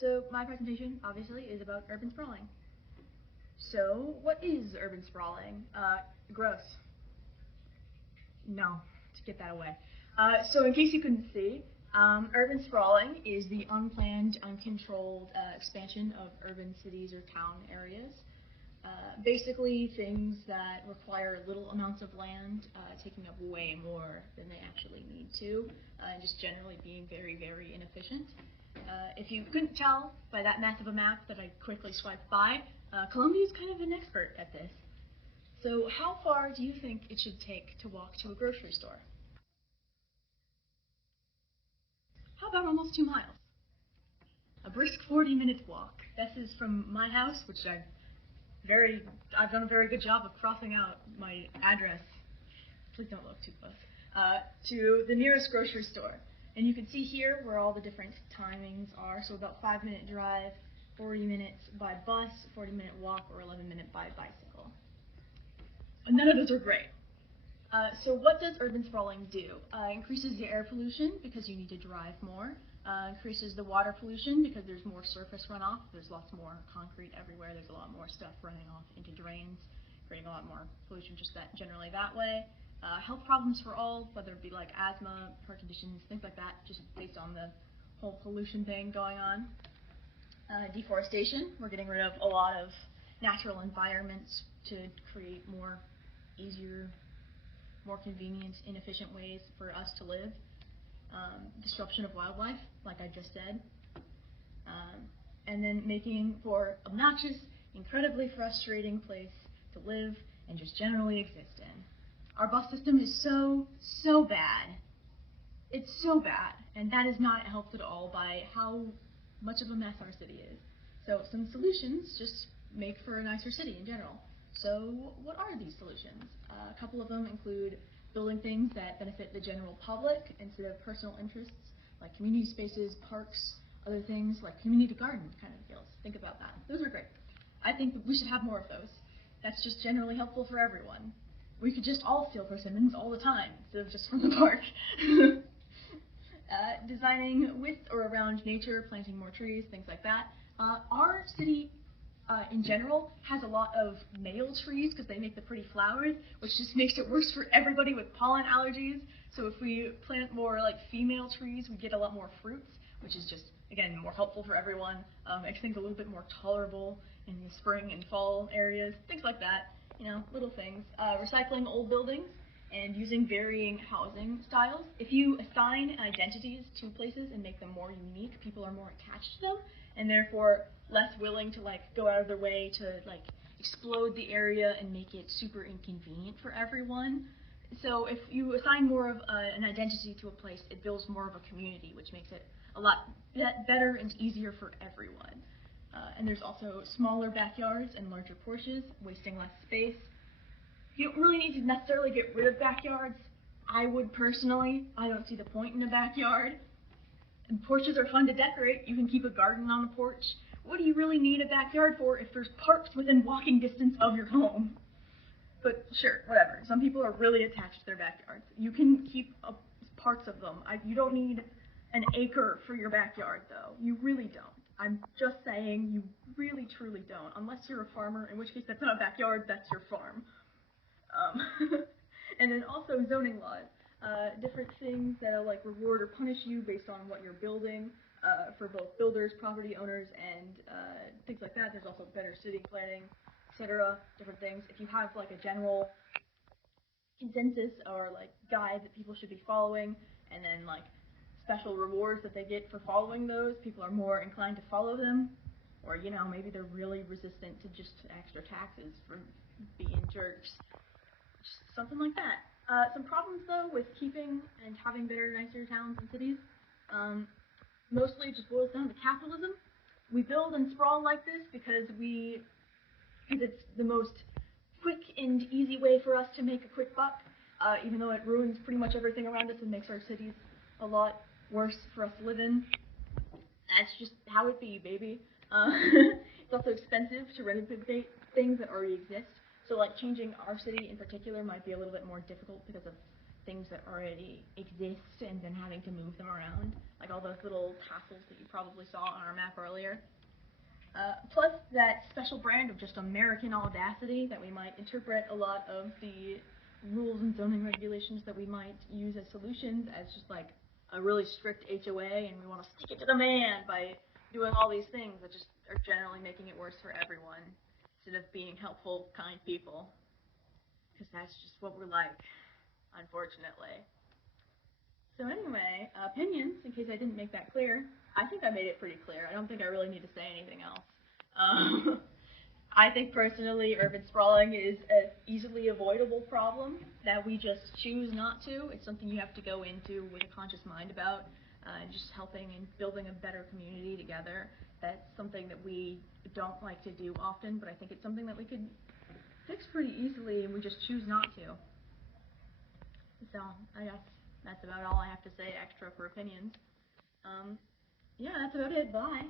So my presentation, obviously, is about urban sprawling. So what is urban sprawling? Gross. No, to get that away. So in case you couldn't see, urban sprawling is the unplanned, uncontrolled expansion of urban cities or town areas. Basically things that require little amounts of land, taking up way more than they actually need to, and just generally being very, very inefficient. If you couldn't tell by that mess of a map that I quickly swiped by, Colombia is kind of an expert at this. So how far do you think it should take to walk to a grocery store? How about almost 2 miles? A brisk 40-minute walk. This is from my house, which I've done a very good job of crossing out my address. Please don't look too close. To the nearest grocery store. And you can see here where all the different timings are. So about 5-minute drive, 40 minutes by bus, 40-minute walk, or 11-minute by bicycle. And none of those are great. So what does urban sprawling do? Increases the air pollution because you need to drive more. Increases the water pollution because there's more surface runoff. There's lots more concrete everywhere. There's a lot more stuff running off into drains, creating a lot more pollution just generally that way. Health problems for all, whether it be like asthma, heart conditions, things like that, just based on the whole pollution thing going on. Deforestation. We're getting rid of a lot of natural environments to create more easier, more convenient, inefficient ways for us to live. Disruption of wildlife, like I just said. And then making for obnoxious, incredibly frustrating place to live and just generally exist in. Our bus system is so bad. It's so bad, and that is not helped at all by how much of a mess our city is. So some solutions just make for a nicer city in general. So what are these solutions? A couple of them include building things that benefit the general public instead of personal interests, like community spaces, parks, other things like community garden kind of deals. Think about that. Those are great. I think we should have more of those. That's just generally helpful for everyone. We could just all steal persimmons all the time instead of just from the park. Designing with or around nature, planting more trees, things like that. Our city in general has a lot of male trees because they make the pretty flowers, which just makes it worse for everybody with pollen allergies. So if we plant more like female trees, we get a lot more fruits, which is just, again, more helpful for everyone. Makes things a little bit more tolerable in the spring and fall areas, things like that. You know, little things. Recycling old buildings and using varying housing styles. If you assign identities to places and make them more unique, people are more attached to them, and therefore less willing to like go out of their way to like explode the area and make it super inconvenient for everyone. So if you assign more of an identity to a place, it builds more of a community, which makes it a lot better and easier for everyone. And there's also smaller backyards and larger porches, wasting less space. You don't really need to necessarily get rid of backyards. I would personally. I don't see the point in a backyard. And porches are fun to decorate. You can keep a garden on a porch. What do you really need a backyard for if there's parks within walking distance of your home? But sure, whatever. Some people are really attached to their backyards. You can keep parts of them. You don't need an acre for your backyard, though. You really don't. I'm just saying you really, truly don't. Unless you're a farmer, in which case that's not a backyard, that's your farm. And then also zoning laws. Different things that'll like reward or punish you based on what you're building for both builders, property owners, and things like that. There's also better city planning, etc. Different things. If you have like a general consensus or like guide that people should be following, and then like special rewards that they get for following those, people are more inclined to follow them. Or, you know, maybe they're really resistant to just extra taxes for being jerks. Something like that. Some problems, though, with keeping and having better, nicer towns and cities. Mostly it just boils down to capitalism. We build and sprawl like this because it's the most quick and easy way for us to make a quick buck, even though it ruins pretty much everything around us and makes our cities a lot worse for us to live in. That's just how it be, baby. It's also expensive to renovate things that already exist. So like changing our city in particular might be a little bit more difficult because of things that already exist and then having to move them around, like all those little tassels that you probably saw on our map earlier. Plus that special brand of just American audacity that we might interpret a lot of the rules and zoning regulations that we might use as solutions as just like a really strict HOA, and we want to stick it to the man by doing all these things that just are generally making it worse for everyone instead of being helpful, kind people. Because that's just what we're like, unfortunately. So anyway, opinions, in case I didn't make that clear. I think I made it pretty clear. I don't think I really need to say anything else. I think personally urban sprawling is an easily avoidable problem that we just choose not to. It's something you have to go into with a conscious mind about, just helping and building a better community together. That's something that we don't like to do often, but I think it's something that we could fix pretty easily, and we just choose not to. So I guess that's about all I have to say extra for opinions. Yeah, that's about it. Bye.